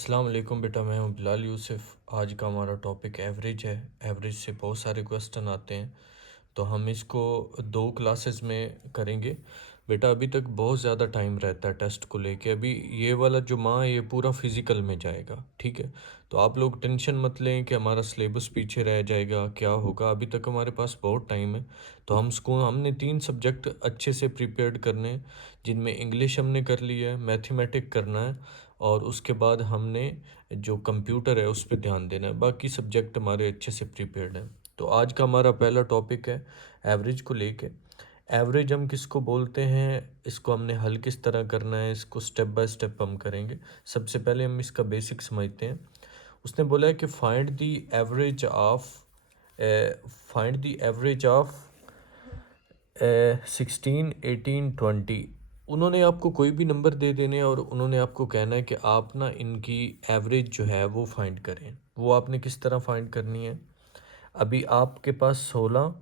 अस्सलाम वालेकुम बेटा, मैं हूं बिलाल यूसुफ। आज का हमारा टॉपिक एवरेज है। एवरेज से बहुत सारे क्वेश्चन आते हैं, तो हम इसको दो क्लासेस में करेंगे। बेटा अभी तक बहुत ज़्यादा टाइम रहता है टेस्ट को लेके। अभी ये वाला जो माह है ये पूरा फिज़िकल में जाएगा, ठीक है। तो आप लोग टेंशन मत लें कि हमारा सिलेबस पीछे रह जाएगा, क्या होगा। अभी तक हमारे पास बहुत टाइम है। तो हमने 3 सब्जेक्ट अच्छे से प्रिपेयर्ड करने हैं, जिनमें इंग्लिश हमने कर लिया है, मैथमेटिक करना है, और उसके बाद हमने जो कंप्यूटर है उस पर ध्यान देना है। बाकी सब्जेक्ट हमारे अच्छे से प्रिपेयर्ड हैं। तो आज का हमारा पहला टॉपिक है एवरेज को लेके। एवरेज हम किसको बोलते हैं, इसको हमने हल किस तरह करना है, इसको स्टेप बाय स्टेप हम करेंगे। सबसे पहले हम इसका बेसिक समझते हैं। उसने बोला है कि फाइंड द एवरेज ऑफ 16, 18, 20। उन्होंने आपको कोई भी नंबर दे देने और उन्होंने आपको कहना है कि आप ना इनकी एवरेज जो है वो फाइंड करें। वो आपने किस तरह फाइंड करनी है। अभी आपके पास 16,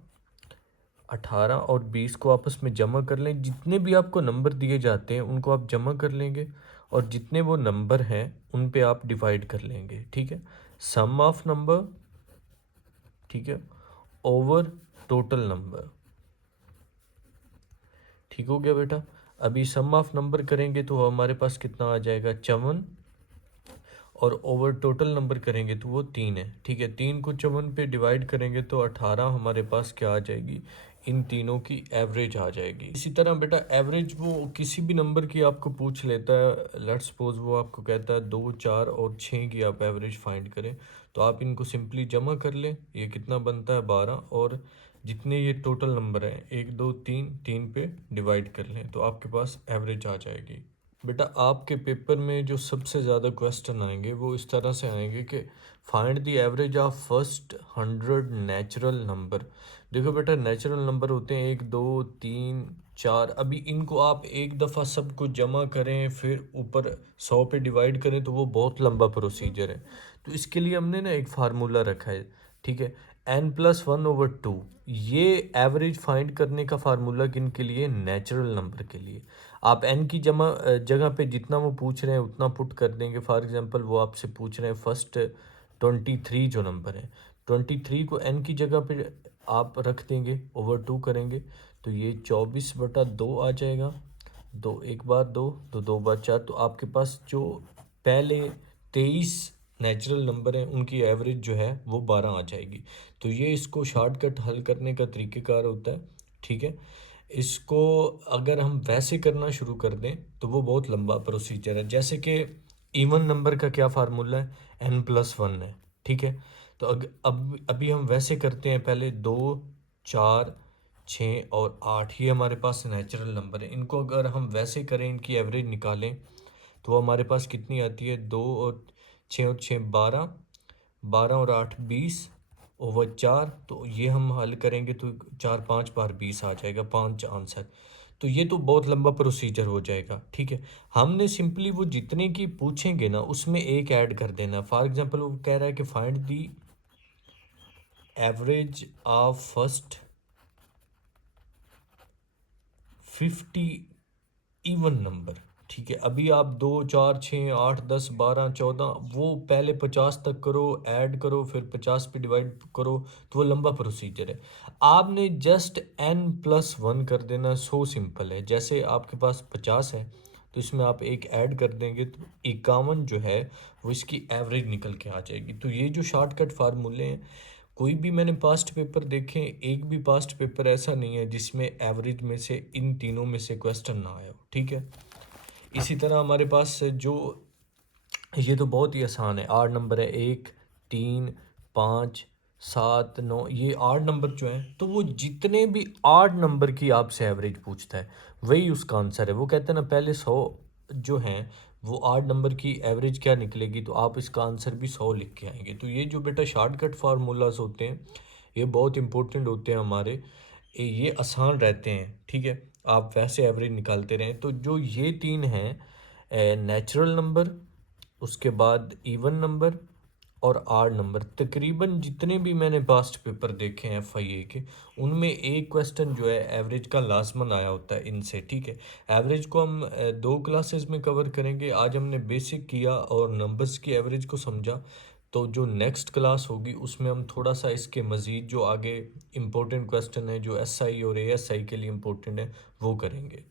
18 और 20 को आपस में जमा कर लें। जितने भी आपको नंबर दिए जाते हैं उनको आप जमा कर लेंगे, और जितने वो नंबर हैं उन पे आप डिवाइड कर लेंगे, ठीक है। सम ऑफ नंबर, ठीक है, ओवर टोटल नंबर। ठीक हो गया बेटा। अभी सम ऑफ नंबर करेंगे तो हमारे पास कितना आ जाएगा, 54। और ओवर टोटल नंबर करेंगे तो वो 3 है, ठीक है। 3 को 54 पे डिवाइड करेंगे तो 18 हमारे पास क्या आ जाएगी, इन तीनों की एवरेज आ जाएगी। इसी तरह बेटा एवरेज वो किसी भी नंबर की आपको पूछ लेता है। लेट्स सपोज वो आपको कहता है 2, 4 और 6 की आप एवरेज फाइंड करें, तो आप इनको सिंपली जमा कर लें। ये कितना बनता है, 12। और जितने ये टोटल नंबर हैं 1, 2, 3, 3 पे डिवाइड कर लें तो आपके पास एवरेज आ जाएगी। बेटा आपके पेपर में जो सबसे ज़्यादा क्वेश्चन आएंगे वो इस तरह से आएंगे कि find the average of first 100 natural number. देखो बेटा नेचुरल नंबर होते हैं 1, 2, 3, 4। अभी इनको आप एक दफ़ा सबको जमा करें फिर ऊपर 100 पे डिवाइड करें तो वो बहुत लंबा प्रोसीजर है। तो इसके लिए हमने ना एक फार्मूला रखा है, ठीक है। n+1/2, ये एवरेज फाइंड करने का फार्मूला किन के लिए, नेचुरल नंबर के लिए। आप n की जगह पे जितना वो पूछ रहे हैं उतना पुट कर देंगे। फॉर एग्जांपल वो आपसे पूछ रहे हैं फर्स्ट 23 जो नंबर है, 23 को n की जगह पे आप रख देंगे, ओवर 2 करेंगे तो ये 24/2 आ जाएगा। दो एक बार दो, तो 2 बार 4। तो आपके पास जो पहले 23 नेचुरल नंबर हैं उनकी एवरेज जो है वो 12 आ जाएगी। तो ये इसको शॉर्टकट हल करने का तरीक़ेकार होता है, ठीक है। इसको अगर हम वैसे करना शुरू कर दें तो वो बहुत लंबा प्रोसीजर है। जैसे कि इवन नंबर का क्या फार्मूला है, n+1 है, ठीक है। तो अब अभी हम वैसे करते हैं। पहले 2, 4, 6 और 8 ये हमारे पास नेचुरल नंबर है। इनको अगर हम वैसे करें, इनकी एवरेज निकालें तो हमारे पास कितनी आती है, 2 और 6 12, 12 और 8 20/4। तो ये हम हल करेंगे तो 4, 5 बार 20 आ जाएगा, 5 आंसर। तो ये तो बहुत लंबा प्रोसीजर हो जाएगा, ठीक है। हमने सिंपली वो जितने की पूछेंगे ना उसमें एक ऐड कर देना। फॉर एग्जांपल वो कह रहा है कि find the average of first 50 even number, ठीक है। अभी आप 2, 4, 6, 8, 10, 12, 14 वो पहले 50 तक करो, ऐड करो, फिर 50 पे डिवाइड करो, तो वो लंबा प्रोसीजर है। आपने जस्ट n+1 कर देना, सो सिंपल है। जैसे आपके पास 50 है तो इसमें आप एक ऐड कर देंगे तो 51 जो है वो इसकी एवरेज निकल के आ जाएगी। तो ये जो शॉर्टकट फार्मूले हैं, कोई भी मैंने पास्ट पेपर देखे, एक भी पास्ट पेपर ऐसा नहीं है जिसमें एवरेज में से इन तीनों में से क्वेश्चन ना आया हो, ठीक है। इसी तरह हमारे पास जो ये तो बहुत ही आसान है, 8 नंबर है, 1, 3, 5, 7, 9, ये 8 नंबर जो हैं तो वो जितने भी 8 नंबर की आपसे एवरेज पूछता है वही उसका आंसर है। वो कहते हैं ना पहले 100 जो हैं वो 8 नंबर की एवरेज क्या निकलेगी, तो आप इसका आंसर भी 100 लिख के आएंगे। तो ये जो बेटा शॉर्टकट फार्मूलाज होते हैं ये बहुत इंपॉर्टेंट होते हैं हमारे, ये आसान रहते हैं, ठीक है। आप वैसे एवरेज निकालते रहें। तो जो ये 3 हैं, नेचुरल नंबर, उसके बाद इवन नंबर और आर नंबर। तकरीबन जितने भी मैंने पास्ट पेपर देखे हैं FIA के, उनमें एक क्वेश्चन जो है एवरेज का लाजमन आया होता है इनसे, ठीक है। एवरेज को हम दो क्लासेस में कवर करेंगे। आज हमने बेसिक किया और नंबर्स की एवरेज को समझा, तो जो नेक्स्ट क्लास होगी उसमें हम थोड़ा सा इसके मज़ीद जो आगे इम्पोर्टेंट क्वेश्चन है जो SI और ASI के लिए इम्पोर्टेंट है वो करेंगे।